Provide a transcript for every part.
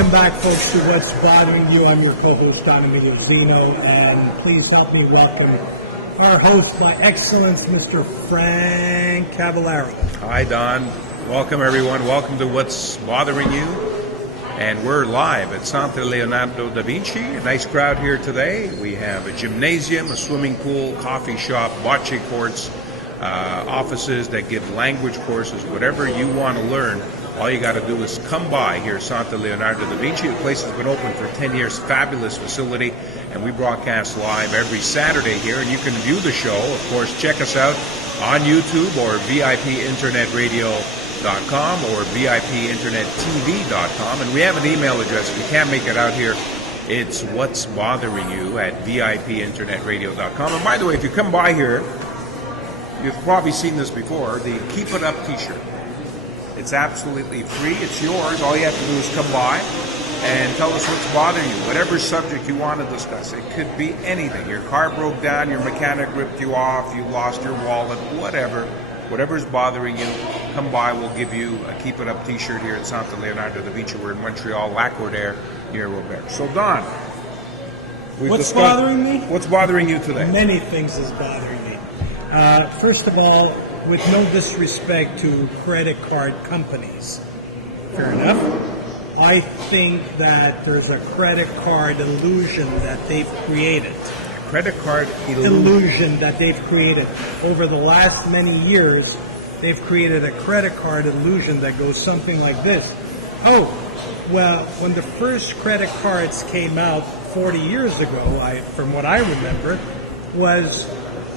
Welcome back, folks, to What's Bothering You. I'm your co-host, Don Emilio, and please help me welcome our host, by excellence, Mr. Frank Cavallaro. Hi, Don. Welcome, everyone. Welcome to What's Bothering You. And we're live at Center Leonardo da Vinci. A nice crowd here today. We have a gymnasium, a swimming pool, coffee shop, bocce courts, offices that give language courses, whatever you want to learn. All you got to do is come by here at Center Leonardo da Vinci. The place has been open for 10 years, fabulous facility, and we broadcast live every Saturday here, and you can view the show. Of course, check us out on YouTube or VIPinternetradio.com or VIPinternettv.com, and we have an email address. If you can't make it out here, it's What's Bothering You at VIPinternetradio.com. And by the way, if you come by here, you've probably seen this before, the Keepitup t-shirt. It's absolutely free. It's yours. All you have to do is come by and tell us what's bothering you. Whatever subject you want to discuss. It could be anything. Your car broke down, your mechanic ripped you off, you lost your wallet, whatever. Whatever's bothering you, come by. We'll give you a Keepitup t-shirt here at Center Leonardo da Vinci. We're in Montreal, Lac-Roder, near Robert. So, Don, what's bothering me? What's bothering you today? Many things is bothering me. First of all, with no disrespect to credit card companies, fair enough, I think that there's a credit card illusion that they've created. Credit card illusion that they've created. Over the last many years, they've created a credit card illusion that goes something like this. Oh, well, when the first credit cards came out 40 years ago, from what I remember, was,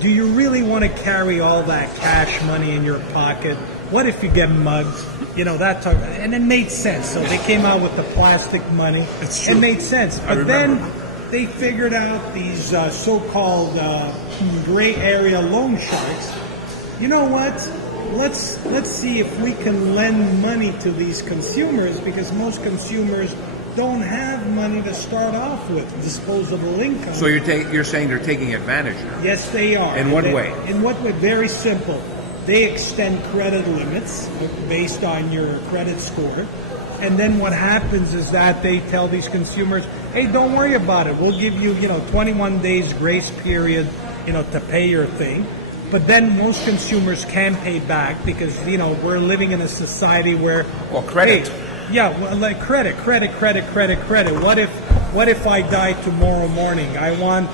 do you really want to carry all that cash money in your pocket? What if you get mugged? You know, that type. And it made sense. So they came out with the plastic money. It's true. It made sense. But then they figured out these so-called gray area loan sharks. You know what? Let's see if we can lend money to these consumers, because most consumers don't have money to start off with, disposable income. So you're saying they're taking advantage now? Yes, they are. In what way? In what way? Very simple. They extend credit limits based on your credit score. And then what happens is that they tell these consumers, hey, don't worry about it. We'll give you, 21 days grace period, to pay your thing. But then most consumers can pay back because, we're living in a society where... Well, credit. Hey, yeah, well, like credit. What if I die tomorrow morning? I want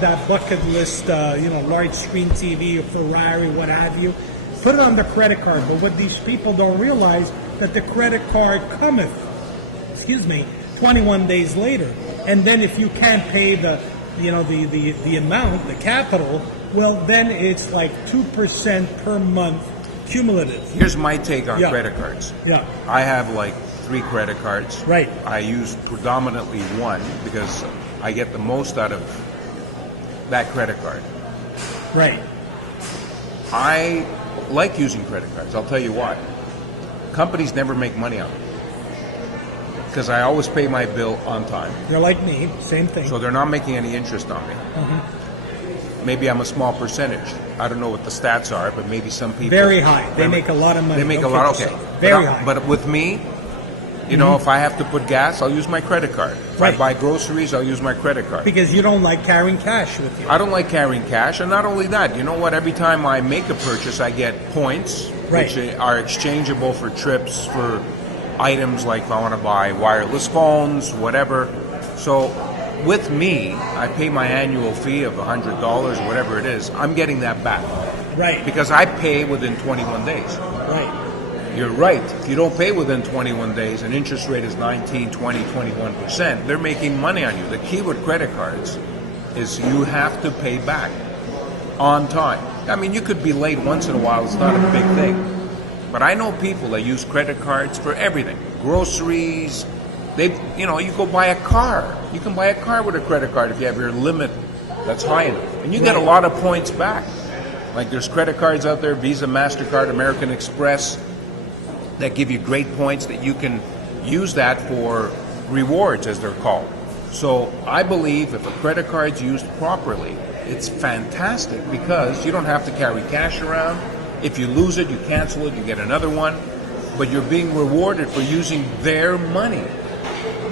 that bucket list, large screen TV, a Ferrari, what have you. Put it on the credit card. But what these people don't realize, that the credit card cometh, 21 days later. And then if you can't pay the amount, the capital, well, then it's like 2% per month cumulative. Here's my take on credit cards. Yeah. I have like 3 credit cards. Right. I use predominantly one because I get the most out of that credit card. Right. I like using credit cards. I'll tell you why. Companies never make money on it because I always pay my bill on time. They're like me, same thing. So they're not making any interest on me. Mm-hmm. Maybe I'm a small percentage. I don't know what the stats are, but maybe some people... Very high. They make a lot of money. They make a lot, okay. Very high. But with me, if I have to put gas, I'll use my credit card. If I buy groceries, I'll use my credit card. Because you don't like carrying cash with you. I don't like carrying cash, and not only that, you know what? Every time I make a purchase, I get points, which are exchangeable for trips, for items like if I want to buy wireless phones, whatever. So with me, I pay my annual fee of $100, whatever it is. I'm getting that back. Right. Because I pay within 21 days. Right. You're right. If you don't pay within 21 days, and interest rate is 19, 20, 21%, they're making money on you. The key with credit cards is you have to pay back on time. I mean, you could be late once in a while. It's not a big thing. But I know people that use credit cards for everything. Groceries. You go buy a car. You can buy a car with a credit card if you have your limit that's high enough. And you get a lot of points back. Like there's credit cards out there, Visa, MasterCard, American Express, that give you great points that you can use that for rewards, as they're called. So I believe if a credit card's used properly, it's fantastic because you don't have to carry cash around. If you lose it, you cancel it, you get another one. But you're being rewarded for using their money.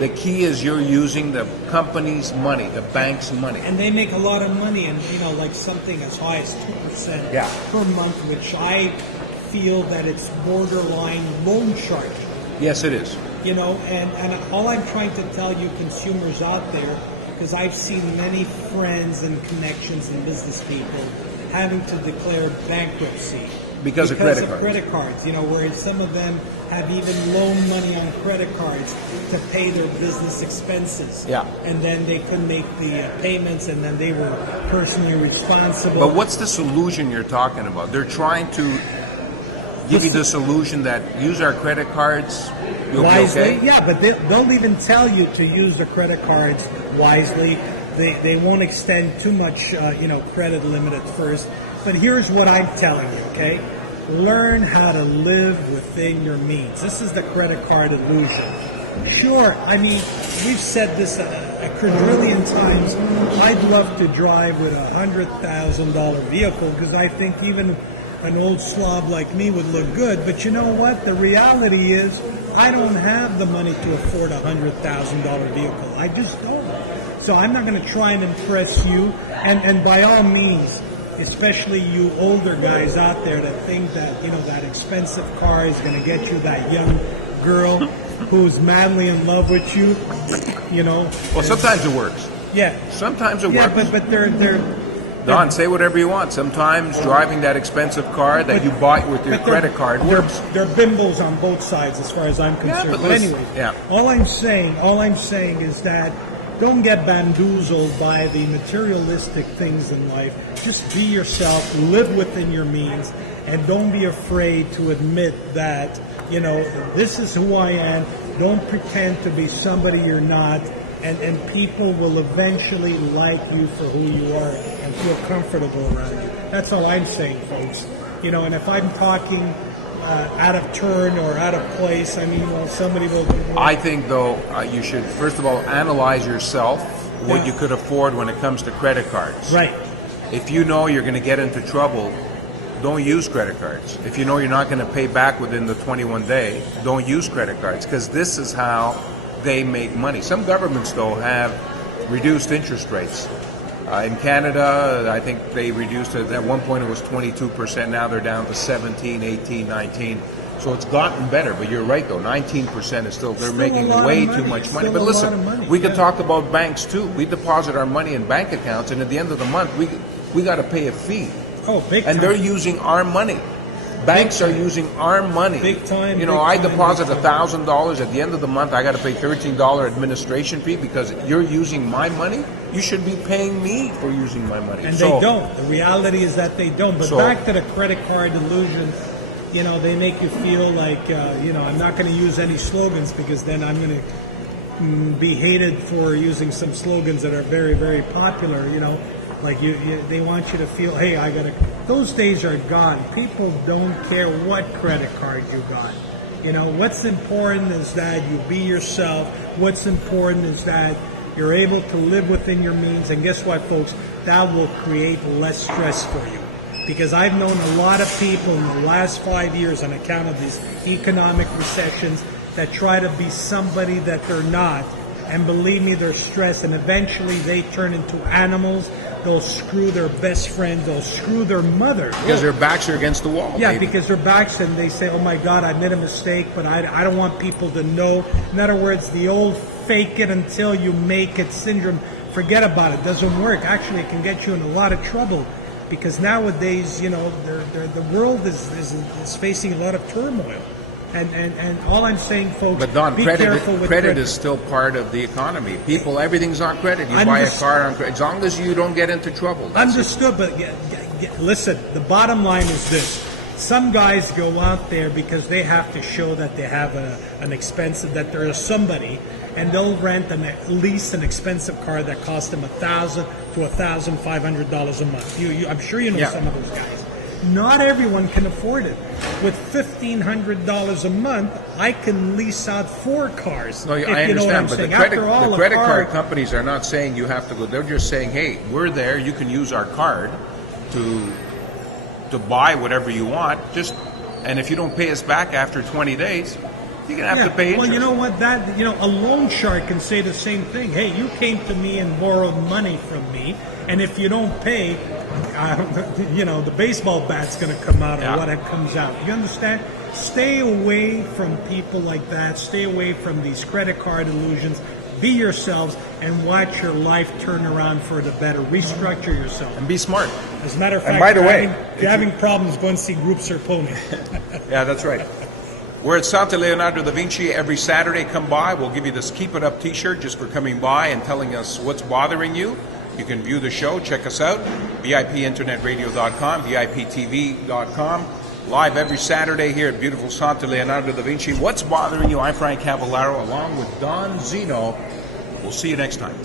The key is you're using the company's money, the bank's money. And they make a lot of money, and like something as high as 2% Yeah. per month, which I feel that it's borderline loan shark. Yes, it is. And all I'm trying to tell you consumers out there, because I've seen many friends and connections and business people having to declare bankruptcy Because of credit cards. Where some of them have even loaned money on credit cards to pay their business expenses. Yeah. And then they couldn't make the payments, and then they were personally responsible. But what's the solution you're talking about? They're trying to give you the solution that use our credit cards, you'll wisely, be okay? yeah, but they'll even tell you to use the credit cards wisely. They won't extend too much, credit limit at first. But here's what I'm telling you, okay? Learn how to live within your means. This is the credit card illusion. Sure, I mean, we've said this a quadrillion times. I'd love to drive with $100,000 vehicle because I think even an old slob like me would look good. But you know what? The reality is I don't have the money to afford a $100,000 vehicle. I just don't. So I'm not going to try and impress you. And by all means, especially you older guys out there that think that, that expensive car is going to get you that young girl who's madly in love with you, Well, sometimes it works. Yeah. Sometimes it Yeah, works. but they're Don, say whatever you want. Sometimes driving that expensive car that you bought with your credit card works. They're bimbos on both sides, as far as I'm concerned. but But listen, anyway, yeah. all I'm saying is that don't get bamboozled by the materialistic things in life. Just be yourself, live within your means, and don't be afraid to admit that, this is who I am. Don't pretend to be somebody you're not. And people will eventually like you for who you are and feel comfortable around you. That's all I'm saying, folks. And if I'm talking out of turn or out of place, I mean, somebody will. I think, though, you should, first of all, analyze yourself, what Yeah. you could afford when it comes to credit cards. Right. If you know you're going to get into trouble, don't use credit cards. If you know you're not going to pay back within the 21 day, don't use credit cards, because this is how they make money. Some governments, though, have reduced interest rates. In Canada, I think they reduced it. At one point it was 22%. Now they're down to 17, 18, 19. So it's gotten better. But you're right, though. 19% is still, they're making way too much money. But listen, we could talk about banks, too. We deposit our money in bank accounts, and at the end of the month, we got to pay a fee. Oh, big time. And they're using our money. Banks are using our money. Big time. I deposit $1,000 at the end of the month. I got to pay $13 administration fee because you're using my money. You should be paying me for using my money. And they don't. The reality is that they don't. But back to the credit card illusion, they make you feel like, I'm not going to use any slogans because then I'm going to be hated for using some slogans that are very, very popular, Like they want you to feel, hey, those days are gone. People don't care what credit card you got. What's important is that you be yourself. What's important is that you're able to live within your means. And guess what, folks? That will create less stress for you. Because I've known a lot of people in the last 5 years on account of these economic recessions that try to be somebody that they're not. And believe me, they're stressed. And eventually they turn into animals. They'll screw their best friend. They'll screw their mother. Because their backs are against the wall. Yeah, maybe. because their backs, and they say, oh my God, I made a mistake, but I don't want people to know. In other words, the old fake it until you make it syndrome, forget about it. Doesn't work. Actually, it can get you in a lot of trouble. Because nowadays, the world is facing a lot of turmoil. And all I'm saying, folks, but Don, be careful with credit is still part of the economy. Everything's on credit. You buy a car on credit, as long as you don't get into trouble. Understood, but listen, the bottom line is this. Some guys go out there because they have to show that they have an expensive, that they're somebody, and they'll rent at least an expensive car that costs them $1,000 to $1,500 a month. I'm sure you know some of those guys. Not everyone can afford it. With $1,500 a month, I can lease out 4 cars. No, I understand, but the credit card companies are not saying you have to go. They're just saying, hey, we're there. You can use our card to buy whatever you want. And if you don't pay us back after 20 days, you're going to have to pay interest. Well, you know what? A loan shark can say the same thing. Hey, you came to me and borrowed money from me, and if you don't pay, the baseball bat's going to come out or what it comes out. You understand? Stay away from people like that. Stay away from these credit card illusions. Be yourselves and watch your life turn around for the better. Restructure yourself. And be smart. As a matter of fact, and by the way, if you're having problems, go and see Group Serponi. Yeah, that's right. We're at Santa Leonardo da Vinci every Saturday. Come by. We'll give you this Keep It Up t-shirt just for coming by and telling us what's bothering you. You can view the show. Check us out. VIPinternetradio.com, VIPTV.com. Live every Saturday here at beautiful Santa Leonardo da Vinci. What's bothering you? I'm Frank Cavallaro along with Don Zeno. We'll see you next time.